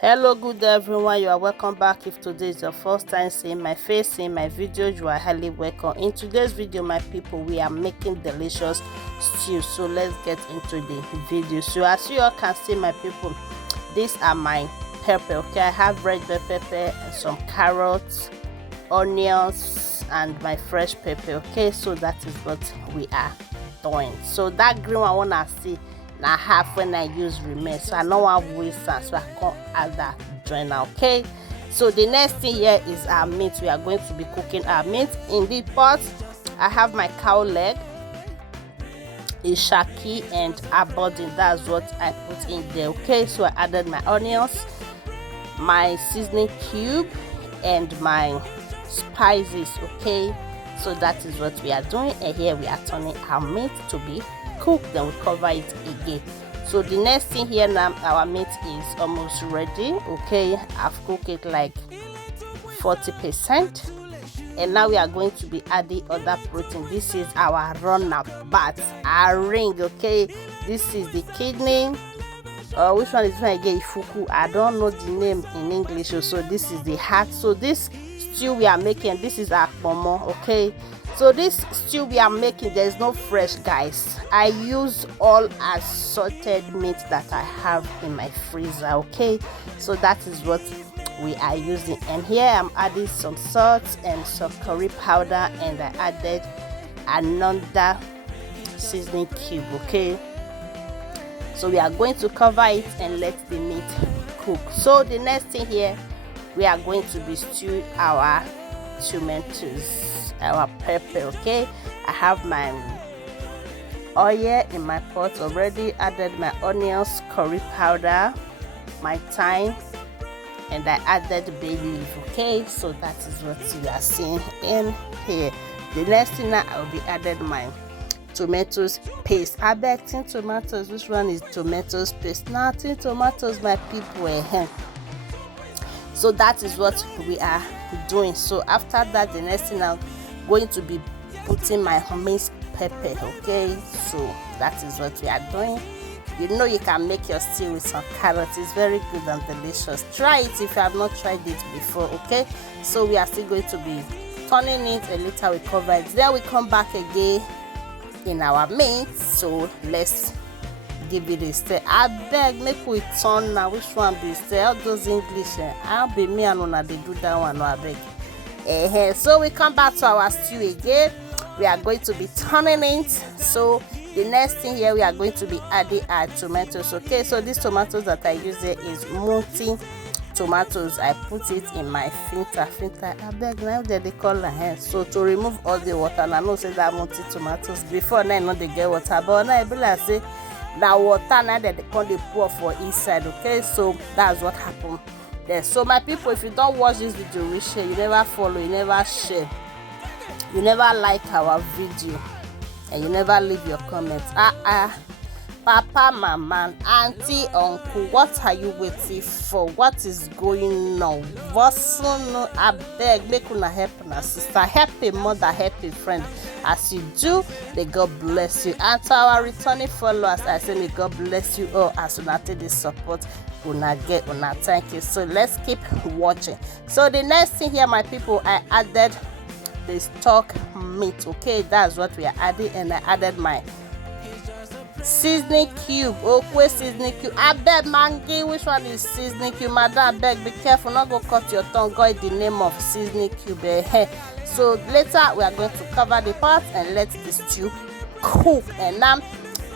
Hello, good day everyone. You are welcome back. If today is your first time seeing my face, seeing my video, you are highly welcome. In today's video, my people, we are making delicious stew. So let's get into the video. So as you all can see, my people, these are my pepper. Okay, I have red bell pepper and some carrots, onions, and my fresh pepper. Okay, so that is what we are doing. So that green one I wanna see now half when I use remain, so I don't want to waste that, so I can't add that join now. Okay, so the next thing here is our meat. We are going to be cooking our meat in the pot. I have my cow leg, a shaki, and a body. That's what I put in there. Okay, so I added my onions, my seasoning cube, and my spices. Okay, so that is what we are doing, and here we are turning our meat to be cooked. Then we cover it again. So the next thing here now, our meat is almost ready. Okay, I've cooked it like 40%, and now we are going to be adding other protein. This is our runabout, our ring. Okay, this is the kidney. Which one is one again? Ifuku. I don't know the name in English. So this is the heart. So this stew we are making, this is our pomo. Okay, so this stew we are making, there is no fresh, guys. I use all assorted meat that I have in my freezer. Okay, so that is what we are using, and here I'm adding some salt and some curry powder, and I added another seasoning cube. Okay, so we are going to cover it and let the meat cook. So the next thing here, we are going to be stew our tomatoes, our pepper. Okay, I have my oil in my pot already, added my onions, curry powder, my thyme, and I added bay leaf. Okay, so that is what you are seeing in here. The next thing now, I will be added my tomatoes paste. I beg tin tomatoes. Which one is tomatoes paste? Now tin tomatoes, my people. So that is what we are doing. So after that, the next thing I'm going to be putting my minced pepper. Okay, so that is what we are doing. You know, you can make your stew with some carrots. It's very good and delicious. Try it if you have not tried it before. Okay, so we are still going to be turning it a little. We cover it, then we come back again in our meat. So let's give it a stir. I beg, make we turn now. Which one be stir? All those English, I'll be me and una they do that one. No, I beg. So we come back to our stew again. We are going to be turning it. So the next thing here, we are going to be adding our tomatoes. Okay, so these tomatoes that I use here is multi tomatoes. I put it in my filter. I beg, now they call the hand. So to remove all the water, and I know say that multi tomatoes before now, I know they get water, but now I be like say that water now that they come they pour for inside. Okay, so that's what happened there. So my people, if you don't watch this video, we share, you never follow, you never share, you never like our video, and you never leave your comments. Papa, mama, auntie, uncle, what are you waiting for? What is going on? What's no? I beg, make una help una sister, help a mother, help a friend. As you do, may God bless you. And to our returning followers, I say may God bless you all as una take the support una get. Una thank you. So let's keep watching. So the next thing here, my people, I added the stock meat. Okay, that's what we are adding, and I added my seasoning cube. Okay, seasoning cube. I beg, mangi, which one is seasoning cube? Madam, I beg, be careful, not go cut your tongue. Go the name of seasoning cube. So later we are going to cover the pot and let the stew cook. And now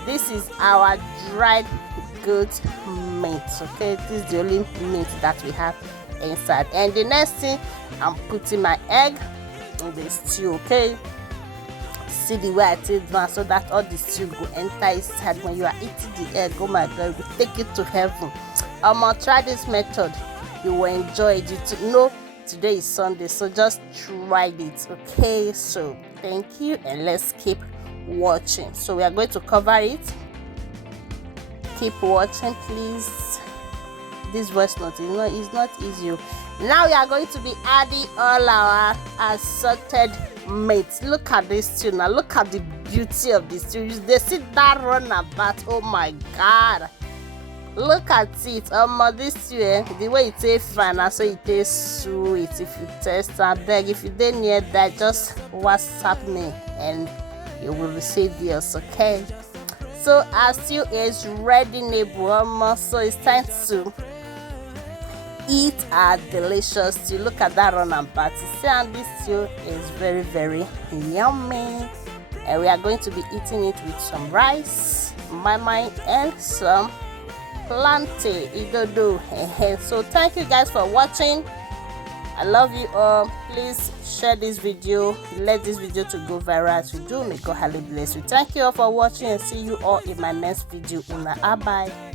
this is our dried goat meat. Okay, this is the only meat that we have inside. And the next thing, I'm putting my egg in the stew. Okay, see the way I take it so that all the stew go enter inside. When you are eating the egg, oh my God, we take it to heaven. I'm gonna try this method, you will enjoy it. You know, today is Sunday, so just try it. Okay, so thank you, and let's keep watching. So we are going to cover it. Keep watching, please. This voice note, you know, it's not easy. Now we are going to be adding all our assorted meat. Look at this stew now. Look at the beauty of this stew. They see that runabout. Oh my God. Look at it, this year, the way it tastes fine, and so it tastes sweet. If you taste, I beg, if you dey near that, just WhatsApp me and you will receive yours, okay? So our stew is ready, neighbor. So it's time to eat our delicious stew. Look at that run and party. See, and this stew is very, very yummy. And we are going to be eating it with some rice, mai and some plantain idodo. So thank you guys for watching. I love you all. Please share this video, let this video to go viral as we do. May God highly bless you. Thank you all for watching and see you all in my next video. Bye.